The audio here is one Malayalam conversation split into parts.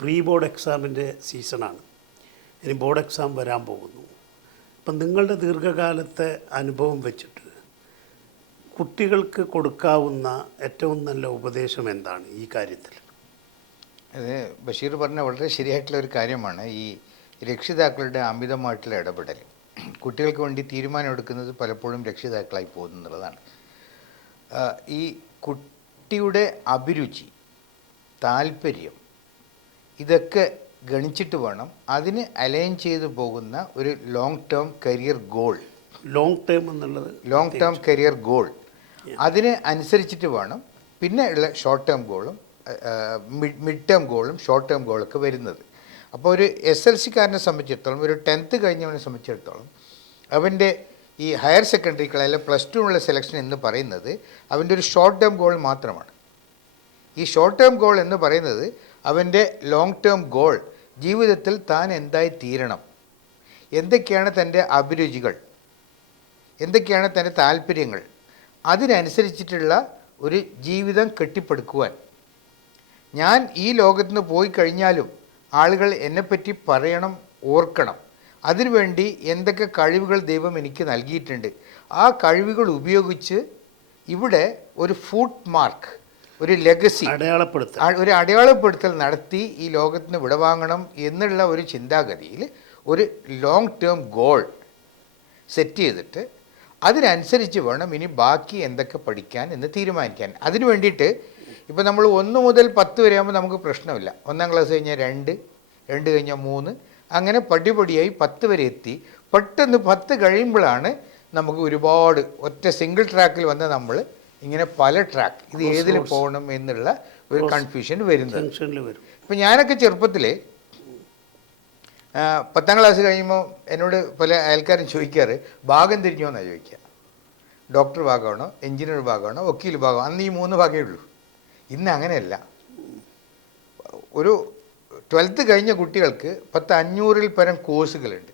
പ്രീ ബോർഡ് എക്സാമിൻ്റെ സീസണാണ്. ഇനി ബോർഡ് എക്സാം വരാൻ പോകുന്നു. അപ്പം നിങ്ങളുടെ ദീർഘകാലത്തെ അനുഭവം വെച്ചിട്ട് കുട്ടികൾക്ക് കൊടുക്കാവുന്ന ഏറ്റവും നല്ല ഉപദേശം എന്താണ് ഈ കാര്യത്തിൽ? അത് ബഷീർ പറഞ്ഞ വളരെ ശരിയായിട്ടുള്ള ഒരു കാര്യമാണ്. ഈ രക്ഷിതാക്കളുടെ അമിതമായിട്ടുള്ള ഇടപെടൽ, കുട്ടികൾക്ക് വേണ്ടി തീരുമാനം എടുക്കുന്നത് പലപ്പോഴും രക്ഷിതാക്കളായി പോകുന്നു എന്നുള്ളതാണ്. ഈ കുട്ടിയുടെ അഭിരുചി, താല്പര്യം, ഇതൊക്കെ ഗണിച്ചിട്ട് വേണം അതിന് അലൈൻ ചെയ്തു പോകുന്ന ഒരു long term career goal. Long term എന്നുള്ളത് ലോങ് ടേം കരിയർ ഗോൾ, അതിന് അനുസരിച്ചിട്ട് വേണം പിന്നെ ഉള്ള ഷോർട്ട് ടേം ഗോളും മിഡ് ടേം ഗോളും ഷോർട്ട് ടേം ഗോളൊക്കെ വരുന്നത്. അപ്പോൾ ഒരു SLC-കാരനെ സംബന്ധിച്ചിടത്തോളം, ഒരു 10th കഴിഞ്ഞവനെ സംബന്ധിച്ചിടത്തോളം, അവൻ്റെ ഈ ഹയർ സെക്കൻഡറിക്കുള്ള അല്ലെങ്കിൽ +2 സെലക്ഷൻ എന്ന് പറയുന്നത് അവൻ്റെ ഒരു ഷോർട്ട് ടേം ഗോൾ മാത്രമാണ്. ഈ ഷോർട്ട് ടേം ഗോൾ എന്ന് പറയുന്നത് അവൻ്റെ ലോങ് ടേം ഗോൾ, ജീവിതത്തിൽ താൻ എന്തായി തീരണം, എന്തൊക്കെയാണ് തൻ്റെ അഭിരുചികൾ, എന്തൊക്കെയാണ് തൻ്റെ താല്പര്യങ്ങൾ, അതിനനുസരിച്ചിട്ടുള്ള ഒരു ജീവിതം കെട്ടിപ്പടുക്കുവാൻ. ഞാൻ ഈ ലോകത്ത് നിന്ന് പോയി കഴിഞ്ഞാലും ആളുകൾ എന്നെപ്പറ്റി പറയണം, ഓർക്കണം, അതിനുവേണ്ടി എന്തൊക്കെ കഴിവുകൾ ദൈവം എനിക്ക് നൽകിയിട്ടുണ്ട്, ആ കഴിവുകൾ ഉപയോഗിച്ച് ഇവിടെ ഒരു ഫുട് മാർക്ക്, ഒരു ലെഗസി, ഒരു അടയാളപ്പെടുത്തൽ നടത്തി ഈ ലോകത്തിന് വിടവാങ്ങണം എന്നുള്ള ഒരു ചിന്താഗതിയിൽ ഒരു ലോങ് ടേം ഗോൾ സെറ്റ് ചെയ്തിട്ട് അതിനനുസരിച്ച് വേണം ഇനി ബാക്കി എന്തൊക്കെ പഠിക്കാൻ എന്ന് തീരുമാനിക്കാൻ. അതിനു വേണ്ടിയിട്ട് ഇപ്പോൾ നമ്മൾ 1 മുതൽ 10 വരെ ആകുമ്പോൾ നമുക്ക് പ്രശ്നമില്ല. 1ാം ക്ലാസ് കഴിഞ്ഞാൽ 2, 2 കഴിഞ്ഞാൽ 3, അങ്ങനെ പടിപടിയായി 10 വരെ എത്തി. പെട്ടെന്ന് 10 കഴിയുമ്പോഴാണ് നമുക്ക് ഒരുപാട് ഒറ്റ സിംഗിൾ ട്രാക്കിൽ വന്ന് നമ്മൾ ഇങ്ങനെ പല ട്രാക്ക്, ഇത് ഏതിൽ പോകണം എന്നുള്ള ഒരു കൺഫ്യൂഷൻ വരുന്നത്. ഇപ്പം ഞാനൊക്കെ ചെറുപ്പത്തിൽ 10ാം ക്ലാസ് കഴിയുമ്പോൾ എന്നോട് പല അയൽക്കാരും ചോദിക്കാറ്, ഭാഗം തിരിഞ്ഞോ എന്നാണ് ചോദിക്കുക. ഡോക്ടർ ഭാഗമാണോ, എഞ്ചിനീയർ ഭാഗമാണോ, വക്കീൽ ഭാഗമാണോ? അന്ന് ഈ 3 ഭാഗമേ ഉള്ളൂ. ഇന്ന് അങ്ങനെയല്ല. ഒരു 12th കഴിഞ്ഞ കുട്ടികൾക്ക് 500-ൽ പരം കോഴ്സുകളുണ്ട്.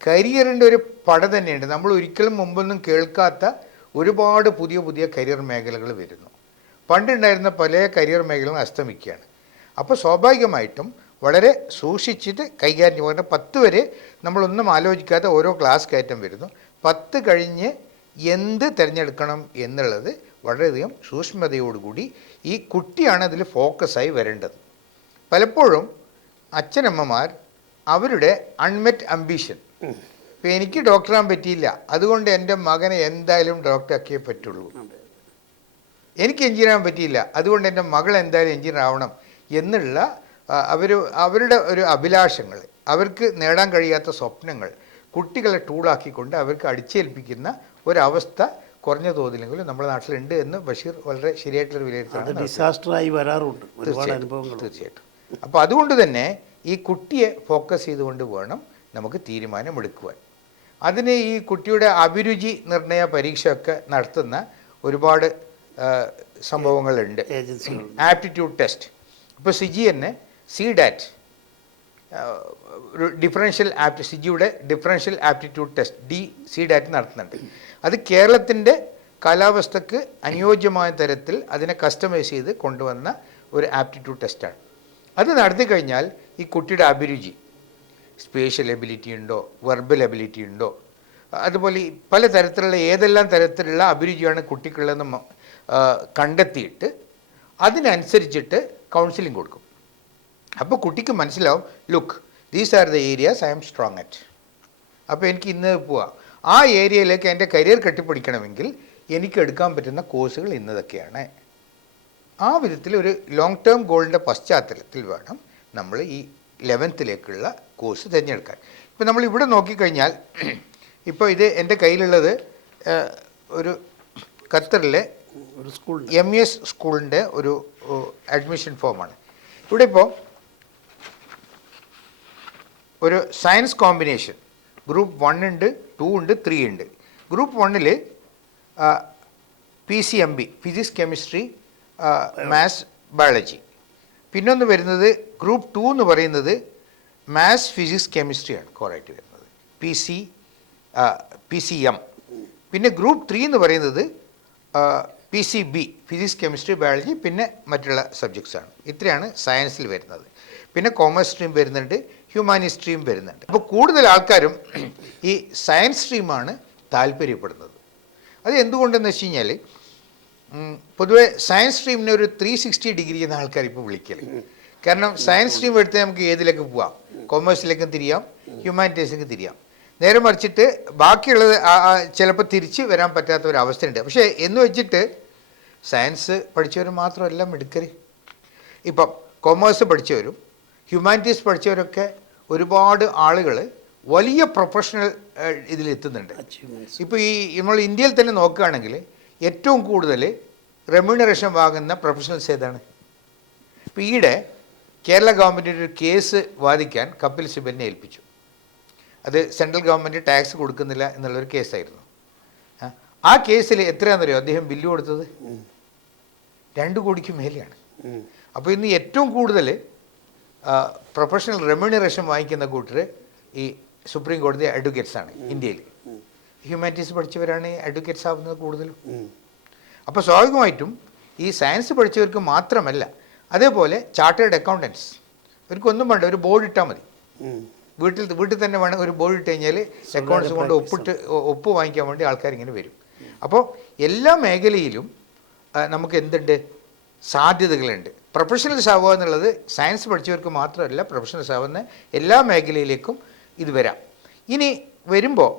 കരിയറിൻ്റെ ഒരു പട തന്നെയുണ്ട്. നമ്മൾ ഒരിക്കലും മുമ്പൊന്നും കേൾക്കാത്ത ഒരുപാട് പുതിയ പുതിയ കരിയർ മേഖലകൾ വരുന്നു. പണ്ടുണ്ടായിരുന്ന പല കരിയർ മേഖലകളും അസ്തമിക്കുകയാണ്. അപ്പോൾ സ്വാഭാവികമായിട്ടും വളരെ സൂക്ഷിച്ചിട്ട് കൈകാര്യം ചെയ്യുക. 10 വരെ നമ്മളൊന്നും ആലോചിക്കാതെ ഓരോ ക്ലാസ് കയറ്റം വരുന്നു. 10 കഴിഞ്ഞ് എന്ത് തിരഞ്ഞെടുക്കണം എന്നുള്ളത് വളരെയധികം സൂക്ഷ്മതയോടുകൂടി ഈ കുട്ടിയാണ് അതിൽ ഫോക്കസായി വരേണ്ടത്. പലപ്പോഴും അച്ഛനമ്മമാർ അവരുടെ അൺമെറ്റ് അംബിഷൻ, ഇപ്പോൾ എനിക്ക് ഡോക്ടറാകാൻ പറ്റിയില്ല, അതുകൊണ്ട് എൻ്റെ മകനെ എന്തായാലും ഡോക്ടറാക്കിയേ പറ്റുള്ളൂ, എനിക്ക് എഞ്ചിനീയർ ആകാൻ പറ്റിയില്ല, അതുകൊണ്ട് എൻ്റെ മകൾ എന്തായാലും എഞ്ചിനീയർ ആവണം എന്നുള്ള അവരുടെ ഒരു അഭിലാഷങ്ങൾ, അവർക്ക് നേടാൻ കഴിയാത്ത സ്വപ്നങ്ങൾ കുട്ടികളെ ടൂളാക്കിക്കൊണ്ട് അവർക്ക് അടിച്ചേൽപ്പിക്കുന്ന ഒരവസ്ഥ കുറഞ്ഞ തോതിലെങ്കിലും നമ്മുടെ നാട്ടിലുണ്ട് എന്ന് ബഷീർ വളരെ ശരിയായിട്ടുള്ളൊരു വിലയിരുത്തലാണ്. ഡിസാസ്റ്ററായി വരാറുണ്ട് തീർച്ചയായിട്ടും. അപ്പോൾ അതുകൊണ്ട് തന്നെ ഈ കുട്ടിയെ ഫോക്കസ് ചെയ്തുകൊണ്ട് വേണം നമുക്ക് തീരുമാനമെടുക്കുവാൻ. അതിന് ഈ കുട്ടിയുടെ അഭിരുചി നിർണയ പരീക്ഷയൊക്കെ നടത്തുന്ന ഒരുപാട് സംഭവങ്ങളുണ്ട്. ആപ്റ്റിറ്റ്യൂഡ് ടെസ്റ്റ്, ഇപ്പോൾ സിജി തന്നെ CDAT, ഒരു സിജിയുടെ ഡിഫറൻഷ്യൽ ആപ്റ്റിറ്റ്യൂഡ് ടെസ്റ്റ് CDAT നടത്തുന്നുണ്ട്. അത് കേരളത്തിൻ്റെ കാലാവസ്ഥക്ക് അനുയോജ്യമായ തരത്തിൽ അതിനെ കസ്റ്റമൈസ് ചെയ്ത് കൊണ്ടുവന്ന ഒരു ആപ്റ്റിറ്റ്യൂഡ് ടെസ്റ്റാണ്. അത് നടത്തി കഴിഞ്ഞാൽ ഈ കുട്ടിയുടെ അഭിരുചി, സ്പേഷ്യൽ എബിലിറ്റി ഉണ്ടോ, വെർബൽ എബിലിറ്റി ഉണ്ടോ, അതുപോലെ പല തരത്തിലുള്ള ഏതെല്ലാം തരത്തിലുള്ള അഭിരുചിയാണ് കുട്ടിക്കുള്ളതെന്ന് കണ്ടെത്തിയിട്ട് അതിനനുസരിച്ചിട്ട് കൗൺസിലിംഗ് കൊടുക്കും. അപ്പോൾ കുട്ടിക്ക് മനസ്സിലാവും, look these are the areas I am strong at. അപ്പോൾ എനിക്ക് ഇന്ന് പോവാം, ആ ഏരിയയിലേക്ക് എൻ്റെ കരിയർ കെട്ടിപ്പിടിക്കണമെങ്കിൽ എനിക്ക് എടുക്കാൻ പറ്റുന്ന കോഴ്സുകൾ ഇന്നതൊക്കെയാണ്. ആ വിധത്തിൽ ഒരു ലോങ് ടേം ഗോളിൻ്റെ പശ്ചാത്തലത്തിൽ വേണം നമ്മൾ ഈ 11th കോഴ്സ് തിരഞ്ഞെടുക്കാൻ. ഇപ്പോൾ നമ്മൾ ഇവിടെ നോക്കിക്കഴിഞ്ഞാൽ, ഇപ്പോൾ ഇത് എൻ്റെ കയ്യിലുള്ളത് ഒരു ഖത്തറിലെ ഒരു സ്കൂൾ MES സ്കൂളിൻ്റെ ഒരു അഡ്മിഷൻ ഫോമാണ്. ഇവിടെ ഇപ്പോൾ ഒരു സയൻസ് കോമ്പിനേഷൻ ഗ്രൂപ്പ് 1 ഉണ്ട്, 2 ഉണ്ട്, 3 ഉണ്ട്. ഗ്രൂപ്പ് 1-ൽ PCMB, physics, chemistry, maths, biology. പിന്നൊന്ന് വരുന്നത് ഗ്രൂപ്പ് 2 എന്ന് പറയുന്നത് മാത്സ്, ഫിസിക്സ്, കെമിസ്ട്രിയാണ് കോറായിട്ട് വരുന്നത്, PCM. പിന്നെ ഗ്രൂപ്പ് 3 എന്ന് പറയുന്നത് PCB, ഫിസിക്സ്, കെമിസ്ട്രി, ബയോളജി, പിന്നെ മറ്റുള്ള സബ്ജക്ട്സാണ്. ഇത്രയാണ് സയൻസിൽ വരുന്നത്. പിന്നെ കോമേഴ്സ് സ്ട്രീം വരുന്നുണ്ട്, ഹ്യൂമാനിറ്റി സ്ട്രീം വരുന്നുണ്ട്. അപ്പോൾ കൂടുതൽ ആൾക്കാരും ഈ സയൻസ് സ്ട്രീമാണ് താല്പര്യപ്പെടുന്നത്. അത് എന്തുകൊണ്ടെന്ന് വെച്ച് കഴിഞ്ഞാൽ പൊതുവെ സയൻസ് സ്ട്രീമിനെ ഒരു 360 ഡിഗ്രി എന്ന ആൾക്കാർ ഇപ്പോൾ വിളിക്കൽ. കാരണം സയൻസ് സ്ട്രീം എടുത്താൽ നമുക്ക് ഏതിലേക്ക് പോവാം, കൊമേഴ്സിലേക്കും തിരിയാം, ഹ്യൂമാനിറ്റീസിലേക്ക് തിരിയാം. നേരെ മറിച്ചിട്ട് ബാക്കിയുള്ളത് ചിലപ്പോൾ തിരിച്ച് വരാൻ പറ്റാത്ത ഒരു അവസ്ഥയുണ്ട്. പക്ഷേ എന്ന് വെച്ചിട്ട് സയൻസ് പഠിച്ചവർ മാത്രമല്ല മിടുക്കർ. ഇപ്പം കൊമേഴ്സ് പഠിച്ചവരും ഹ്യൂമാനിറ്റീസ് പഠിച്ചവരൊക്കെ ഒരുപാട് ആളുകൾ വലിയ പ്രൊഫഷണൽ ഇതിലെത്തുന്നുണ്ട്. ഇപ്പോൾ ഈ നമ്മൾ ഇന്ത്യയിൽ തന്നെ നോക്കുകയാണെങ്കിൽ ഏറ്റവും കൂടുതൽ റെമ്യൂണറേഷൻ വാങ്ങുന്ന പ്രൊഫഷണൽസ് ഏതാണ്? ഇപ്പോൾ ഈയിടെ കേരള ഗവൺമെൻറ്റിൻ്റെ ഒരു കേസ് വാദിക്കാൻ കപിൽ സിബലിനെ ഏൽപ്പിച്ചു. അത് സെൻട്രൽ ഗവൺമെൻറ് ടാക്സ് കൊടുക്കുന്നില്ല എന്നുള്ളൊരു കേസായിരുന്നു. ആ കേസിൽ എത്രയാണെന്നറിയോ അദ്ദേഹം ബില്ല് കൊടുത്തത്? 2 കോടിക്ക് മേലെയാണ്. അപ്പോൾ ഇന്ന് ഏറ്റവും കൂടുതൽ പ്രൊഫഷണൽ റെമ്യൂണറേഷൻ വാങ്ങിക്കുന്ന കൂട്ടർ ഈ സുപ്രീം കോടതി അഡ്വക്കേറ്റ്സാണ് ഇന്ത്യയിൽ. ഹ്യൂമാനിറ്റീസ് പഠിച്ചവരാണ് അഡ്വക്കേറ്റ്സ് ആവുന്നത് കൂടുതലും. അപ്പോൾ സ്വാഭാവികമായിട്ടും ഈ സയൻസ് പഠിച്ചവർക്ക് മാത്രമല്ല, അതേപോലെ ചാർട്ടേഡ് അക്കൗണ്ടൻസ്, ഇവർക്കൊന്നും വേണ്ട, ഒരു ബോർഡ് ഇട്ടാൽ മതി. വീട്ടിൽ തന്നെ വേണം ഒരു ബോർഡ് ഇട്ട് കഴിഞ്ഞാൽ അക്കൗണ്ട്സ് കൊണ്ട് ഒപ്പ് വാങ്ങിക്കാൻ വേണ്ടി ആൾക്കാർ ഇങ്ങനെ വരും. അപ്പോൾ എല്ലാ മേഖലയിലും നമുക്ക് എന്തുണ്ട്, സാധ്യതകളുണ്ട്. പ്രൊഫഷണൽസ് ആവുക എന്നുള്ളത് സയൻസ് പഠിച്ചവർക്ക് മാത്രമല്ല, പ്രൊഫഷണൽസ് ആവുന്ന എല്ലാ മേഖലയിലേക്കും ഇത് വരാം. ഇനി വരുമ്പോൾ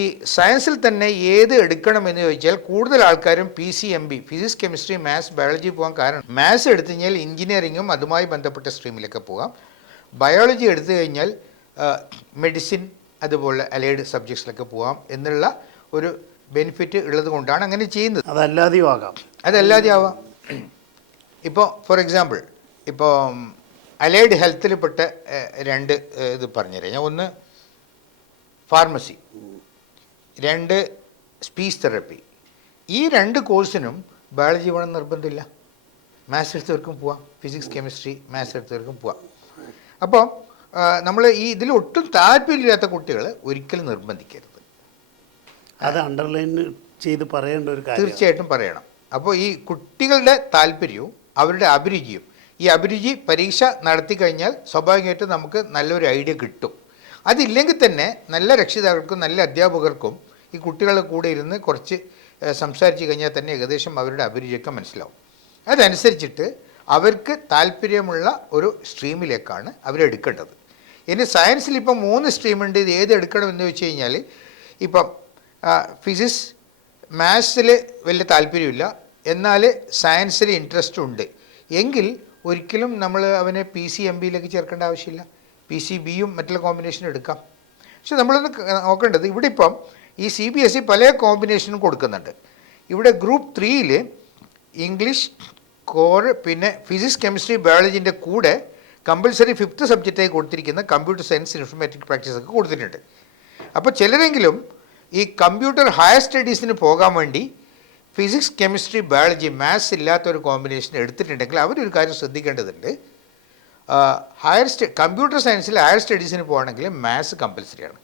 ഈ സയൻസിൽ തന്നെ ഏത് എടുക്കണമെന്ന് ചോദിച്ചാൽ കൂടുതൽ ആൾക്കാരും PCMB, physics chemistry maths biology പോകാൻ കാരണം മാത്സ് എടുത്തു കഴിഞ്ഞാൽ എഞ്ചിനീയറിങ്ങും അതുമായി ബന്ധപ്പെട്ട സ്ട്രീമിലൊക്കെ പോകാം. ബയോളജി എടുത്തു കഴിഞ്ഞാൽ മെഡിസിൻ അതുപോലെ അലൈഡ് സബ്ജക്ട്സിലൊക്കെ പോകാം എന്നുള്ള ഒരു ബെനിഫിറ്റ് ഉള്ളത് കൊണ്ടാണ് അങ്ങനെ ചെയ്യുന്നത്. അതല്ലാതെയും ആകാം. ആവാം. ഇപ്പോൾ ഫോർ എക്സാമ്പിൾ ഇപ്പോൾ അലൈഡ് ഹെൽത്തിൽപ്പെട്ട 2 ഇത് പറഞ്ഞുതരാം ഞാൻ. ഒന്ന് ഫാർമസി, 2 സ്പീച്ച് തെറപ്പി. ഈ 2 കോഴ്സിനും ബയോളജി വേണം നിർബന്ധമില്ല. മാത്സ് എടുത്തവർക്കും പോവാം, ഫിസിക്സ് കെമിസ്ട്രി മാത്സ് എടുത്തവർക്കും പോവാം. അപ്പോൾ നമ്മൾ ഈ ഇതിൽ ഒട്ടും താല്പര്യമില്ലാത്ത കുട്ടികൾ ഒരിക്കലും നിർബന്ധിക്കരുത്. അത് അണ്ടർലൈൻ ചെയ്ത് പറയേണ്ട ഒരു കാര്യം തീർച്ചയായിട്ടും പറയണം. അപ്പോൾ ഈ കുട്ടികളുടെ താല്പര്യവും അവരുടെ അഭിരുചിയും, ഈ അഭിരുചി പരീക്ഷ നടത്തി കഴിഞ്ഞാൽ സ്വാഭാവികമായിട്ടും നമുക്ക് നല്ലൊരു ഐഡിയ കിട്ടും. അതില്ലെങ്കിൽ തന്നെ നല്ല രക്ഷിതാക്കൾക്കും നല്ല അധ്യാപകർക്കും ഈ കുട്ടികളുടെ കൂടെ ഇരുന്ന് കുറച്ച് സംസാരിച്ച് കഴിഞ്ഞാൽ തന്നെ ഏകദേശം അവരുടെ അഭിരുചിയൊക്കെ മനസ്സിലാവും. അതനുസരിച്ചിട്ട് അവർക്ക് താല്പര്യമുള്ള ഒരു സ്ട്രീമിലേക്കാണ് അവരെടുക്കേണ്ടത്. ഇനി സയൻസിൽ ഇപ്പം 3 സ്ട്രീമുണ്ട്. ഇത് ഏത് എടുക്കണമെന്ന് വെച്ച് കഴിഞ്ഞാൽ ഇപ്പം ഫിസിക്സ് മാത്സിൽ വലിയ താല്പര്യമില്ല, എന്നാൽ സയൻസിൽ ഇൻട്രസ്റ്റ് ഉണ്ട് എങ്കിൽ ഒരിക്കലും നമ്മൾ അവനെ PCMBയിലേക്ക് ചേർക്കേണ്ട ആവശ്യമില്ല. PCBയും മറ്റുള്ള കോമ്പിനേഷനും എടുക്കാം. പക്ഷെ നമ്മളൊന്ന് നോക്കേണ്ടത് ഇവിടെ ഇപ്പം ഈ CBSE പല കോമ്പിനേഷനും കൊടുക്കുന്നുണ്ട്. ഇവിടെ ഗ്രൂപ്പ് 3യിൽ ഇംഗ്ലീഷ് കോർ പിന്നെ ഫിസിക്സ് കെമിസ്ട്രി ബയോളജിൻ്റെ കൂടെ കമ്പൽസറി 5th സബ്ജക്റ്റായി കൊടുത്തിരിക്കുന്ന കമ്പ്യൂട്ടർ സയൻസ് ഇൻഫർമാറ്റിക് പ്രാക്ടീസ് ഒക്കെ കൊടുത്തിട്ടുണ്ട്. അപ്പോൾ ചിലരെങ്കിലും ഈ കമ്പ്യൂട്ടർ ഹയർ സ്റ്റഡീസിന് പോകാൻ വേണ്ടി ഫിസിക്സ് കെമിസ്ട്രി ബയോളജി മാത്സ് ഇല്ലാത്തൊരു കോമ്പിനേഷൻ എടുത്തിട്ടുണ്ടെങ്കിൽ അവരൊരു കാര്യം ശ്രദ്ധിക്കേണ്ടതുണ്ട്. കമ്പ്യൂട്ടർ സയൻസിൽ ഹയർ സ്റ്റഡീസിന് പോകണമെങ്കിൽ മാത്സ് കമ്പൽസറിയാണ്.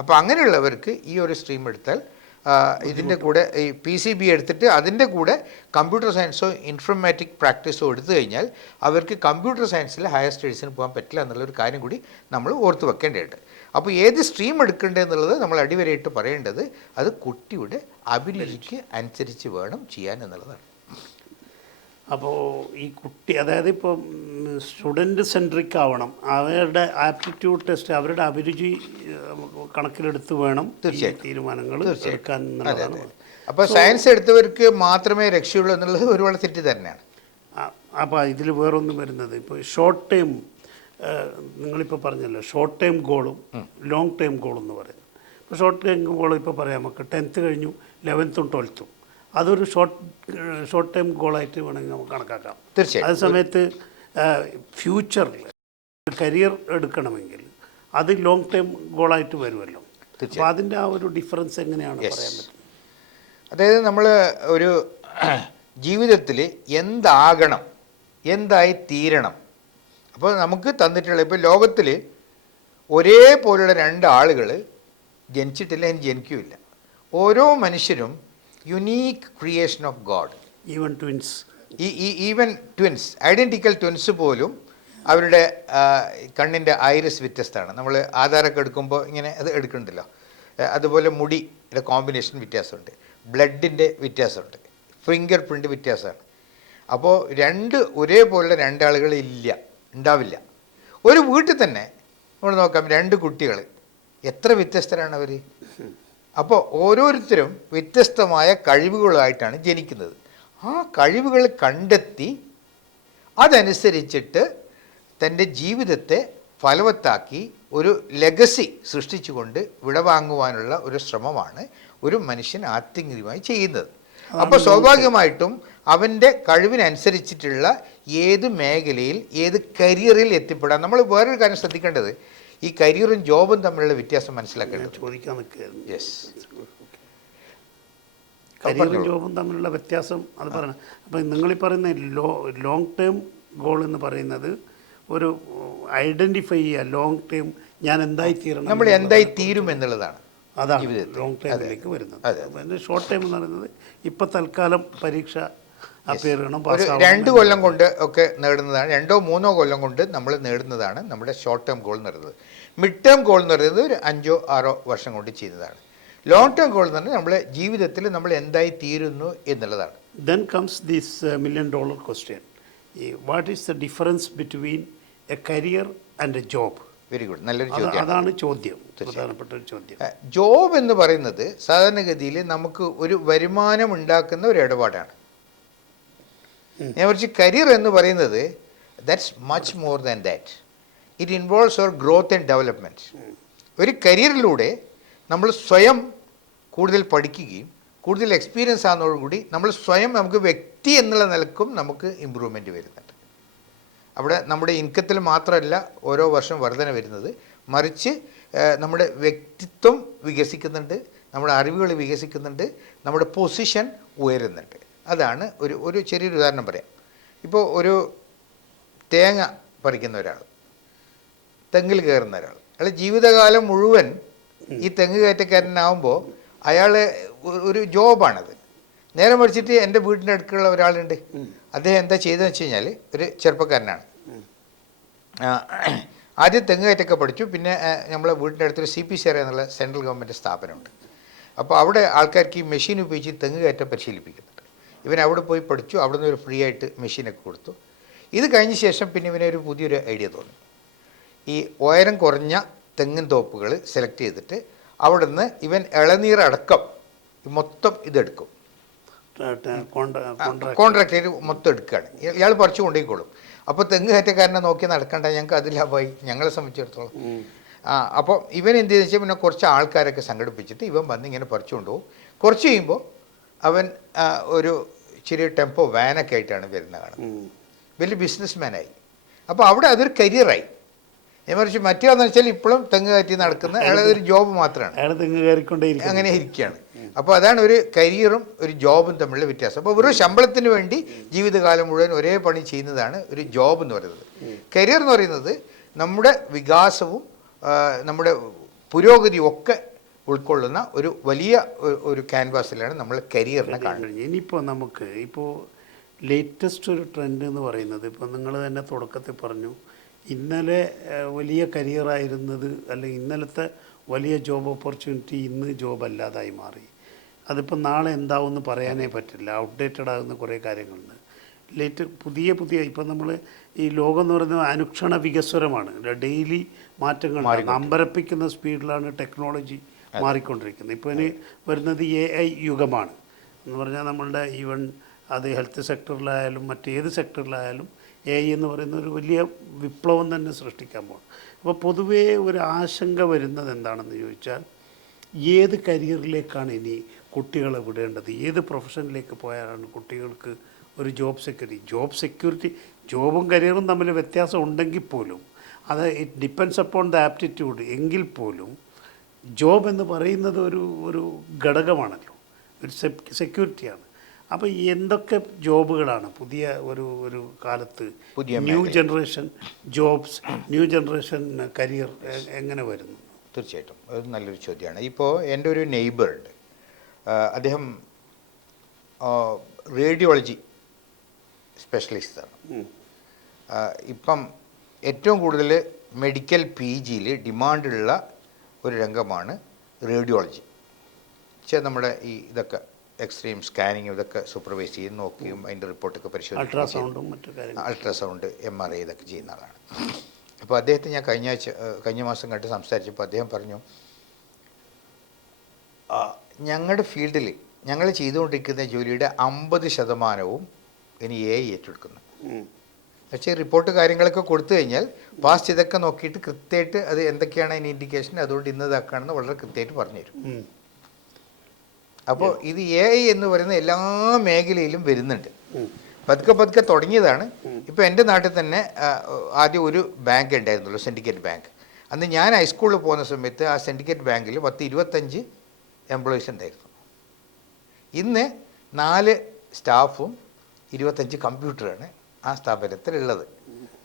അപ്പോൾ അങ്ങനെയുള്ളവർക്ക് ഈ ഒരു സ്ട്രീം എടുത്താൽ ഇതിൻ്റെ കൂടെ ഈ PCB എടുത്തിട്ട് അതിൻ്റെ കൂടെ കമ്പ്യൂട്ടർ സയൻസോ ഇൻഫർമാറ്റിക് പ്രാക്ടീസോ എടുത്തു കഴിഞ്ഞാൽ അവർക്ക് കമ്പ്യൂട്ടർ സയൻസിൽ ഹയർ സ്റ്റഡീസിന് പോകാൻ പറ്റില്ല എന്നുള്ളൊരു കാര്യം കൂടി നമ്മൾ ഓർത്ത് വെക്കേണ്ടതുണ്ട്. അപ്പോൾ ഏത് സ്ട്രീം എടുക്കേണ്ടതെന്നുള്ളത് നമ്മൾ അടിവരയിട്ട് പറയേണ്ടത് അത് കുട്ടിയുടെ അഭിരുചിക്ക് അനുസരിച്ച് വേണം ചെയ്യാൻ എന്നുള്ളതാണ്. അപ്പോൾ ഈ കുട്ടി, അതായത് ഇപ്പം സ്റ്റുഡൻറ്റ് സെൻട്രിക് ആവണം, അവരുടെ ആപ്റ്റിറ്റ്യൂഡ് ടെസ്റ്റ് അവരുടെ അഭിരുചി കണക്കിലെടുത്ത് വേണം തീരുമാനങ്ങൾ എടുക്കാൻ എന്നുള്ളതാണ്. അപ്പോൾ സയൻസ് എടുത്തവർക്ക് മാത്രമേ രക്ഷയുള്ളൂ എന്നുള്ളത് ഒരുപാട് തെറ്റ് തന്നെയാണ്. അപ്പോൾ ഇതിൽ വേറൊന്നും വരുന്നത് ഇപ്പോൾ ഷോർട്ട് ടൈം, നിങ്ങളിപ്പോൾ പറഞ്ഞല്ലോ ഷോർട്ട് ടൈം ഗോളും ലോങ് ടൈം ഗോളും എന്ന് പറയുന്നത്. ഇപ്പോൾ ഷോർട്ട് ടൈം ഗോൾ ഇപ്പോൾ പറയാം, നമുക്ക് 10th കഴിഞ്ഞു 11th 12th അതൊരു ഷോർട്ട് ടൈം ഗോളായിട്ട് വേണമെങ്കിൽ നമുക്ക് കണക്കാക്കാം. തീർച്ചയായും അതേ സമയത്ത് ഫ്യൂച്ചറിൽ കരിയർ എടുക്കണമെങ്കിൽ അത് ലോങ് ടൈം ഗോളായിട്ട് വരുമല്ലോ. അപ്പോൾ അതിൻ്റെ ആ ഒരു ഡിഫറൻസ് എങ്ങനെയാണ് പറയാൻ പറ്റുന്നത്? അതായത് നമ്മൾ ഒരു ജീവിതത്തിൽ എന്താകണം, എന്തായി തീരണം, അപ്പോൾ നമുക്ക് തന്നിട്ടുള്ള ഇപ്പോൾ ലോകത്തിൽ ഒരേപോലുള്ള 2 ആളുകൾ ജനിച്ചിട്ടില്ല, ഇനി ജനിക്കുമില്ല. ഓരോ മനുഷ്യരും unique creation of God. Even twins, even twins, identical twins പോലും അവരുടെ കണ്ണിൻ്റെ ഐറിസ് വ്യത്യസ്തമാണ്. നമ്മൾ ആധാരമൊക്കെ എടുക്കുമ്പോൾ ഇങ്ങനെ അത് എടുക്കണ്ടല്ലോ. അതുപോലെ മുടിയുടെ കോമ്പിനേഷൻ വ്യത്യാസമുണ്ട്, ബ്ലഡിൻ്റെ വ്യത്യാസമുണ്ട്, ഫിംഗർ പ്രിൻ്റ് വ്യത്യാസമാണ്. അപ്പോൾ ഒരേപോലുള്ള രണ്ടാളുകൾ ഉണ്ടാവില്ല. ഒരു വീട്ടിൽ തന്നെ നമ്മൾ നോക്കാം, 2 കുട്ടികൾ, എത്ര വ്യത്യസ്തരാണ് അവർ. അപ്പോൾ ഓരോരുത്തരും വ്യത്യസ്തമായ കഴിവുകളായിട്ടാണ് ജനിക്കുന്നത്. ആ കഴിവുകൾ കണ്ടെത്തി അതനുസരിച്ചിട്ട് തൻ്റെ ജീവിതത്തെ ഫലവത്താക്കി ഒരു ലെഗസി സൃഷ്ടിച്ചുകൊണ്ട് വിടവാങ്ങുവാനുള്ള ഒരു ശ്രമമാണ് ഒരു മനുഷ്യൻ ആത്യന്തികമായി ചെയ്യുന്നത്. അപ്പോൾ സ്വാഭാവികമായിട്ടും അവൻ്റെ കഴിവിനനുസരിച്ചിട്ടുള്ള ഏത് മേഖലയിൽ ഏത് കരിയറിൽ എത്തിപ്പെടാം. നമ്മൾ വേറൊരു കാര്യം ശ്രദ്ധിക്കേണ്ടത്, ഈ കരിയറും ജോബും തമ്മിലുള്ള വ്യത്യാസം മനസ്സിലാക്കേണ്ടത്. ചോദിക്കാൻ നിൽക്കുകയായിരുന്നു. യെസ്, കരിയറും ജോബും തമ്മിലുള്ള വ്യത്യാസം അത് പറയണം. അപ്പം നിങ്ങളീ പറയുന്ന ലോങ് ടേം ഗോൾ എന്ന് പറയുന്നത് ഒരു ഐഡൻറ്റിഫൈ ചെയ്യുക, ലോങ് ടേം ഞാൻ എന്തായി തീരണം, നമ്മൾ എന്തായി തീരും എന്നുള്ളതാണ്. അതാണ് ലോങ് ടൈമിലേക്ക് വരുന്നത്. പിന്നെ ഷോർട്ട് ടൈം എന്ന് പറയുന്നത് ഇപ്പം തൽക്കാലം പരീക്ഷ അപ്പിയർ ചെയ്യണം, 2 കൊല്ലം കൊണ്ട് ഒക്കെ നേടുന്നതാണ്, 2-3 കൊല്ലം കൊണ്ട് നമ്മൾ നേടുന്നതാണ് നമ്മുടെ ഷോർട്ട് ടേം ഗോൾ എന്ന് പറയുന്നത്. മിഡ് ടേം ഗോൾ എന്ന് പറയുന്നത് ഒരു 5-6 വർഷം കൊണ്ട് ചെയ്യുന്നതാണ്. ലോങ് ടേം ഗോൾ എന്ന് പറഞ്ഞാൽ നമ്മുടെ ജീവിതത്തിൽ നമ്മൾ എന്തായി തീരുന്നു എന്നുള്ളതാണ്. Then comes this $1 million question, what is the difference between A career and A job? Very good, നല്ലൊരു ചോദ്യം. അതാണ് ചോദ്യം, പ്രധാനപ്പെട്ട ഒരു ചോദ്യം. ജോബ് എന്ന് പറയുന്നത് സാധാരണഗതിയിൽ നമുക്ക് ഒരു വരുമാനം ഉണ്ടാക്കുന്ന ഒരു ഇടപാടാണ്. ഞാൻ കുറച്ച് കരിയർ എന്ന് പറയുന്നത് that's much more than that. It involves our growth and development. ഒരു കരിയറിലൂടെ നമ്മൾ സ്വയം കൂടുതൽ പഠിക്കുകയും കൂടുതൽ എക്സ്പീരിയൻസ് ആകുന്നതോടുകൂടി നമ്മൾ സ്വയം നമുക്ക് വ്യക്തി എന്നുള്ള നിലക്കും നമുക്ക് ഇമ്പ്രൂവ്മെൻറ്റ് വരുന്നുണ്ട്. അവിടെ നമ്മുടെ ഇൻകത്തിൽ മാത്രമല്ല ഓരോ വർഷം വർധന വരുന്നത്, മറിച്ച് നമ്മുടെ വ്യക്തിത്വം വികസിക്കുന്നുണ്ട്, നമ്മുടെ അറിവുകൾ വികസിക്കുന്നുണ്ട്, നമ്മുടെ പൊസിഷൻ ഉയരുന്നുണ്ട്. അതാണ് ഒരു ചെറിയൊരു ഉദാഹരണം പറയാം. ഇപ്പോൾ ഒരു തേങ്ങ പറിക്കുന്ന ഒരാൾ, തെങ്ങിൽ കയറുന്ന ഒരാൾ, അയാൾ ജീവിതകാലം മുഴുവൻ ഈ തെങ്ങ് കയറ്റക്കാരനാകുമ്പോൾ അയാൾ ഒരു ജോബാണത്. നേരെ മറിച്ചിട്ട് എൻ്റെ വീടിൻ്റെ അടുത്തുള്ള ഒരാളുണ്ട്, അദ്ദേഹം എന്താ ചെയ്തതെന്ന് വെച്ച് കഴിഞ്ഞാൽ ഒരു ചെറുപ്പക്കാരനാണ്. ആദ്യം തെങ്ങ് കയറ്റൊക്കെ പഠിച്ചു, പിന്നെ നമ്മളെ വീടിൻ്റെ അടുത്തൊരു CPCR എന്നുള്ള സെൻട്രൽ ഗവൺമെൻറ് സ്ഥാപനമുണ്ട്. അപ്പോൾ അവിടെ ആൾക്കാർക്ക് ഈ മെഷീൻ ഉപയോഗിച്ച് തെങ്ങ് കയറ്റം പരിശീലിപ്പിക്കുന്നുണ്ട്. ഇവൻ അവിടെ പോയി പഠിച്ചു, അവിടെ നിന്ന് ഒരു ഫ്രീ ആയിട്ട് മെഷീനൊക്കെ കൊടുത്തു. ഇത് കഴിഞ്ഞ ശേഷം പിന്നെ ഇവനൊരു പുതിയൊരു ഐഡിയ തോന്നി. ഈ ഉയരം കുറഞ്ഞ തെങ്ങിൻ തോപ്പുകൾ സെലക്ട് ചെയ്തിട്ട് അവിടെ നിന്ന് ഇവൻ ഇളനീരടക്കം മൊത്തം ഇതെടുക്കും, കോൺട്രാക്ട് മൊത്തം എടുക്കുകയാണ്. ഇയാൾ പറിച്ചു കൊണ്ടുപോയിക്കോളും. അപ്പോൾ തെങ്ങ് കയറ്റക്കാരനെ നോക്കി നടക്കണ്ട, ഞങ്ങൾക്ക് അത് ലാഭമായി ഞങ്ങളെ സംബന്ധിച്ചിടത്തോളം. അപ്പോൾ ഇവൻ എന്ത് ചെയ്തെന്ന് വെച്ചാൽ പിന്നെ കുറച്ച് ആൾക്കാരൊക്കെ സംഘടിപ്പിച്ചിട്ട് ഇവൻ വന്ന് ഇങ്ങനെ പറിച്ചു കൊണ്ടുപോകും. കുറച്ച് കഴിയുമ്പോൾ അവൻ ഒരു ചെറിയ ടെമ്പോ വാനൊക്കെ ആയിട്ടാണ് വരുന്നത് കാണുന്നത്. വലിയ ബിസിനസ് മാനായി. അപ്പോൾ അവിടെ അതൊരു കരിയറായി. മറിച്ച് മറ്റേന്ന് വെച്ചാൽ ഇപ്പോഴും തെങ്ങ് കയറ്റി നടക്കുന്ന അയാളതൊരു ജോബ് മാത്രമാണ്, അങ്ങനെ ഇരിക്കുകയാണ്. അപ്പോൾ അതാണ് ഒരു കരിയറും ഒരു ജോബും തമ്മിലുള്ള വ്യത്യാസം. അപ്പോൾ ഒരു ശമ്പളത്തിന് വേണ്ടി ജീവിതകാലം മുഴുവൻ ഒരേ പണി ചെയ്യുന്നതാണ് ഒരു ജോബ് എന്ന് പറയുന്നത്. കരിയർ എന്ന് പറയുന്നത് നമ്മുടെ വികാസവും നമ്മുടെ പുരോഗതിയും ഒക്കെ ഉൾക്കൊള്ളുന്ന ഒരു വലിയ ഒരു ക്യാൻവാസിലാണ് നമ്മൾ കരിയറിനെ കാണുന്നത്. ഇനിയിപ്പോൾ നമുക്ക് ലേറ്റസ്റ്റ് ഒരു ട്രെൻഡ് എന്ന് പറയുന്നത്, ഇപ്പോൾ നിങ്ങൾ തന്നെ തുടക്കത്തിൽ പറഞ്ഞു, ഇന്നലെ വലിയ കരിയറായിരുന്നത് അല്ലെങ്കിൽ ഇന്നലത്തെ വലിയ ജോബ് ഓപ്പർച്യൂണിറ്റി ഇന്ന് ജോബ് അല്ലാതായി മാറി. അതിപ്പോൾ നാളെ എന്താവുമെന്ന് പറയാനേ പറ്റില്ല, ഔട്ട്ഡേറ്റഡ് ആകുന്ന കുറേ കാര്യങ്ങളുണ്ട്. പുതിയ ഇപ്പം നമ്മൾ ഈ ലോകം എന്ന് പറയുന്നത് അനുക്ഷണ വികസ്വരമാണ്, ഡെയിലി മാറ്റങ്ങൾ, അമ്പരപ്പിക്കുന്ന സ്പീഡിലാണ് ടെക്നോളജി മാറിക്കൊണ്ടിരിക്കുന്നത്. ഇപ്പോൾ ഇനി വരുന്നത് AI യുഗമാണ് എന്ന് പറഞ്ഞാൽ നമ്മളുടെ ഈവൻ അത് ഹെൽത്ത് സെക്ടറിലായാലും മറ്റേത് സെക്ടറിലായാലും AI എന്ന് പറയുന്ന ഒരു വലിയ വിപ്ലവം തന്നെ സൃഷ്ടിക്കാൻ പോകും. അപ്പോൾ പൊതുവേ ഒരു ആശങ്ക വരുന്നത് എന്താണെന്ന് ചോദിച്ചാൽ, ഏത് കരിയറിലേക്കാണ് ഇനി കുട്ടികളെ വിടേണ്ടത്, ഏത് പ്രൊഫഷനിലേക്ക് പോയാലാണ് കുട്ടികൾക്ക് ഒരു ജോബ് സെക്യൂരിറ്റി ജോബും കരിയറും തമ്മിൽ വ്യത്യാസം ഉണ്ടെങ്കിൽ പോലും അത് it depends upon the aptitude എങ്കിൽ പോലും ജോബ് എന്ന് പറയുന്നത് ഒരു ഘടകമാണല്ലോ, ഒരു സെക്യൂരിറ്റിയാണ്. അപ്പോൾ എന്തൊക്കെ ജോബുകളാണ് പുതിയ ഒരു കാലത്ത് new generation jobs, new generation career എങ്ങനെ വരുന്നു? തീർച്ചയായിട്ടും അത് നല്ലൊരു ചോദ്യമാണ്. ഇപ്പോൾ എൻ്റെ ഒരു നെയ്ബർ ഉണ്ട്, അദ്ദേഹം റേഡിയോളജി സ്പെഷ്യലിസ്റ്റാണ്. ഇപ്പം ഏറ്റവും കൂടുതൽ മെഡിക്കൽ PGയിൽ ഡിമാൻഡുള്ള ഒരു രംഗമാണ് റേഡിയോളജി. പക്ഷേ നമ്മുടെ ഇതൊക്കെ എക്സ്റേയും സ്കാനിങ്ങും ഇതൊക്കെ സൂപ്പർവൈസ് ചെയ്യും, നോക്കിയും അതിൻ്റെ റിപ്പോർട്ടൊക്കെ പരിശോധിക്കും, അൾട്രാസൗണ്ടും മറ്റു കാര്യങ്ങളും, അൾട്രാസൗണ്ട് MRI ഇതൊക്കെ ചെയ്യുന്ന ആളാണ്. അപ്പോൾ അദ്ദേഹത്തെ ഞാൻ കഴിഞ്ഞ മാസം കണ്ട് സംസാരിച്ചപ്പോൾ അദ്ദേഹം പറഞ്ഞു, ഞങ്ങളുടെ ഫീൽഡിൽ ഞങ്ങൾ ചെയ്തുകൊണ്ടിരിക്കുന്ന ജോലിയുടെ 50% ഇനി AI ഏറ്റെടുക്കുന്നു. പക്ഷേ റിപ്പോർട്ട് കാര്യങ്ങളൊക്കെ കൊടുത്തു കഴിഞ്ഞാൽ പാസ്റ്റ് ഇതൊക്കെ നോക്കിയിട്ട് കൃത്യമായിട്ട് അത് എന്തൊക്കെയാണ് അതിന് ഇൻഡിക്കേഷൻ, അതുകൊണ്ട് ഇന്നതാക്കാണെന്ന് വളരെ കൃത്യമായിട്ട് പറഞ്ഞു തരും. അപ്പോൾ ഇത് AI എന്ന് പറയുന്ന എല്ലാ മേഖലയിലും വരുന്നുണ്ട്. പതുക്കെ തുടങ്ങിയതാണ്. ഇപ്പോൾ എൻ്റെ നാട്ടിൽ തന്നെ ആദ്യം ഒരു ബാങ്ക് ഉണ്ടായിരുന്നുള്ളൂ, സിൻഡിക്കേറ്റ് ബാങ്ക്. അന്ന് ഞാൻ ഹൈസ്കൂളിൽ പോകുന്ന സമയത്ത് ആ സിൻഡിക്കേറ്റ് ബാങ്കിൽ 10-25 എംപ്ലോയീസ് ഉണ്ടായിരുന്നു. ഇന്ന് 4 സ്റ്റാഫും 25 കമ്പ്യൂട്ടറാണ് ആ സ്ഥാപനത്തിലുള്ളത്.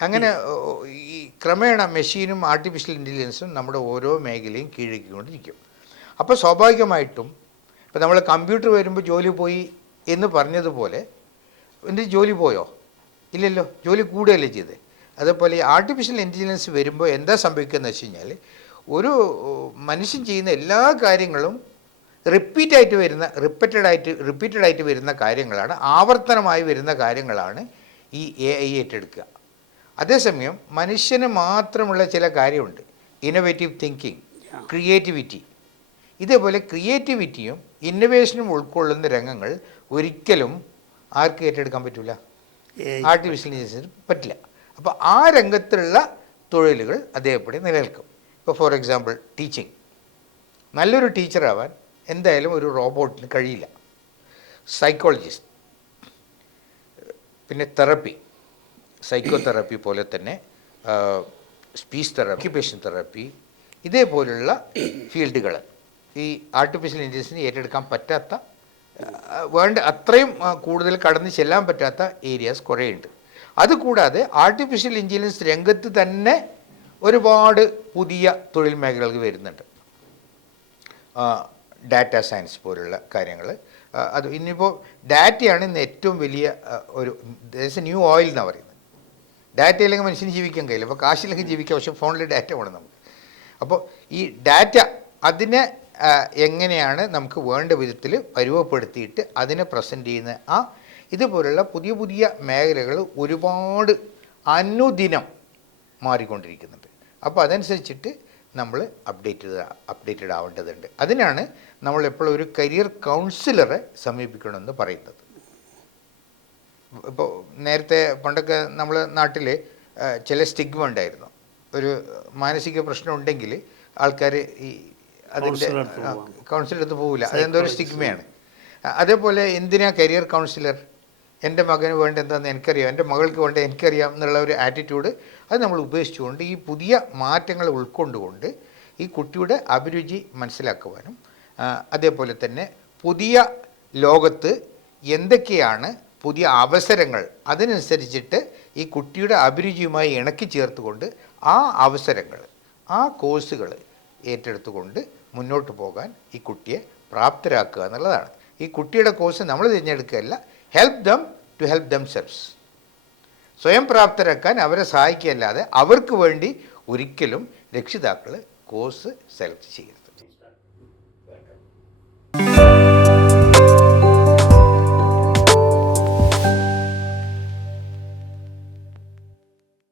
അങ്ങനെ ഈ ക്രമേണ മെഷീനും ആർട്ടിഫിഷ്യൽ ഇൻ്റലിജൻസും നമ്മുടെ ഓരോ മേഖലയും കീഴടക്കിക്കൊണ്ടിരിക്കും. അപ്പോൾ സ്വാഭാവികമായിട്ടും ഇപ്പോൾ നമ്മൾ കമ്പ്യൂട്ടർ വരുമ്പോൾ ജോലി പോയി എന്ന് പറഞ്ഞതുപോലെ എൻ്റെ ജോലി പോയോ? ഇല്ലല്ലോ, ജോലി കൂടുകയല്ലേ ചെയ്തത്. അതേപോലെ ഈ ആർട്ടിഫിഷ്യൽ ഇൻ്റലിജൻസ് വരുമ്പോൾ എന്താ സംഭവിക്കുകയെന്ന് വെച്ച് കഴിഞ്ഞാൽ ഒരു മനുഷ്യൻ ചെയ്യുന്ന എല്ലാ കാര്യങ്ങളും റിപ്പീറ്റഡായിട്ട് വരുന്ന കാര്യങ്ങളാണ്, ആവർത്തനമായി വരുന്ന കാര്യങ്ങളാണ് ഈ AI ഏറ്റെടുക്കുക. അതേസമയം മനുഷ്യന് മാത്രമുള്ള ചില കാര്യമുണ്ട്, ഇന്നോവേറ്റീവ് തിങ്കിങ്, ക്രിയേറ്റിവിറ്റി. ഇതേപോലെ ക്രിയേറ്റിവിറ്റിയും ഇന്നൊവേഷനും ഉൾക്കൊള്ളുന്ന രംഗങ്ങൾ ഒരിക്കലും ആർക്ക് ഏറ്റെടുക്കാൻ പറ്റില്ല, ആർട്ടിഫിഷ്യൽ ഇൻ്റലിജൻസിന് പറ്റില്ല. അപ്പോൾ ആ രംഗത്തുള്ള തൊഴിലുകൾ അതേപടി നിലനിൽക്കും. ഇപ്പോൾ ഫോർ എക്സാമ്പിൾ ടീച്ചിങ്, നല്ലൊരു ടീച്ചറാവാൻ എന്തായാലും ഒരു റോബോട്ടിന് കഴിയില്ല. സൈക്കോളജിസ്റ്റ്, പിന്നെ തെറപ്പി, സൈക്കോതെറപ്പി പോലെ തന്നെ സ്പീച്ച് തെറപ്പി, ഓക്യുപ്പേഷൻ തെറപ്പി, ഇതേപോലുള്ള ഫീൽഡുകൾ ഈ ആർട്ടിഫിഷ്യൽ ഇൻ്റലിജൻസിന് ഏറ്റെടുക്കാൻ പറ്റാത്ത, അത്രയും കൂടുതൽ കടന്നു ചെല്ലാൻ പറ്റാത്ത ഏരിയാസ് കുറേയുണ്ട്. അതുകൂടാതെ ആർട്ടിഫിഷ്യൽ ഇൻ്റലിജൻസ് രംഗത്ത് തന്നെ ഒരുപാട് പുതിയ തൊഴിൽ മേഖലകൾ വരുന്നുണ്ട്. ഡാറ്റ സയൻസ് പോലുള്ള കാര്യങ്ങൾ, അത് ഇനിയിപ്പോൾ ഡാറ്റയാണ് ഇന്ന് ഏറ്റവും വലിയ ഒരു ന്യൂ ഓയിൽ എന്നാണ് പറയുന്നത്. ഡാറ്റ ഇല്ലെങ്കിൽ മനുഷ്യന് ജീവിക്കാൻ കഴിയില്ല. അപ്പോൾ കാശില്ലെങ്കിൽ ജീവിക്കാം, പക്ഷേ ഫോണിൽ ഡാറ്റ വേണം നമുക്ക്. അപ്പോൾ ഈ ഡാറ്റ അതിനെ എങ്ങനെയാണ് നമുക്ക് വേണ്ട വിധത്തിൽ പരുവപ്പെടുത്തിയിട്ട് അതിനെ പ്രസൻറ്റ് ചെയ്യുന്ന ഇതുപോലുള്ള പുതിയ പുതിയ മേഖലകൾ ഒരുപാട് അനുദിനം മാറിക്കൊണ്ടിരിക്കുന്നുണ്ട്. അപ്പോൾ അതനുസരിച്ചിട്ട് നമ്മൾ അപ്ഡേറ്റഡ് ആവേണ്ടതുണ്ട്. അതിനാണ് നമ്മളെപ്പോഴും ഒരു കരിയർ കൗൺസിലറെ സമീപിക്കണമെന്ന് പറയുന്നത്. ഇപ്പോൾ നേരത്തെ പണ്ടൊക്കെ നമ്മളെ നാട്ടിൽ ചില സ്റ്റിഗ്മ ഉണ്ടായിരുന്നു. ഒരു മാനസിക പ്രശ്നം ഉണ്ടെങ്കിൽ ആൾക്കാർ അതിൻ്റെ കൗൺസിലർ അടുത്ത് പോകില്ല, അതെന്തോ ഒരു സ്റ്റിഗ്മയാണ്. അതേപോലെ എന്തിനാ കരിയർ കൗൺസിലർ, എൻ്റെ മകന് വേണ്ട എന്താണെന്ന് എനിക്കറിയാം, എൻ്റെ മകൾക്ക് വേണ്ട എനിക്കറിയാം എന്നുള്ള ഒരു ആറ്റിറ്റ്യൂഡ് അത് നമ്മൾ ഉപേക്ഷിച്ചുകൊണ്ട് ഈ പുതിയ മാറ്റങ്ങൾ ഉൾക്കൊണ്ടുകൊണ്ട് ഈ കുട്ടിയുടെ അഭിരുചി മനസ്സിലാക്കുവാനും അതേപോലെ തന്നെ പുതിയ ലോകത്ത് എന്തൊക്കെയാണ് പുതിയ അവസരങ്ങൾ അതിനനുസരിച്ചിട്ട് ഈ കുട്ടിയുടെ അഭിരുചിയുമായി ഇണക്കി ചേർത്തുകൊണ്ട് ആ അവസരങ്ങൾ ആ കോഴ്സുകൾ ഏറ്റെടുത്തുകൊണ്ട് മുന്നോട്ട് പോകാൻ ഈ കുട്ടിയെ പ്രാപ്തരാക്കുക എന്നുള്ളതാണ്. ഈ കുട്ടിയുടെ കോഴ്സ് നമ്മൾ തിരഞ്ഞെടുക്കുകയല്ല, help them to help themselves. സ്വയം പ്രാപ്തരാക്കാൻ അവരെ സഹായിക്കുകയല്ലാതെ അവർക്ക് വേണ്ടി ഒരിക്കലും രക്ഷിതാക്കൾ കോഴ്സ് സെലക്ട് ചെയ്യരുത്.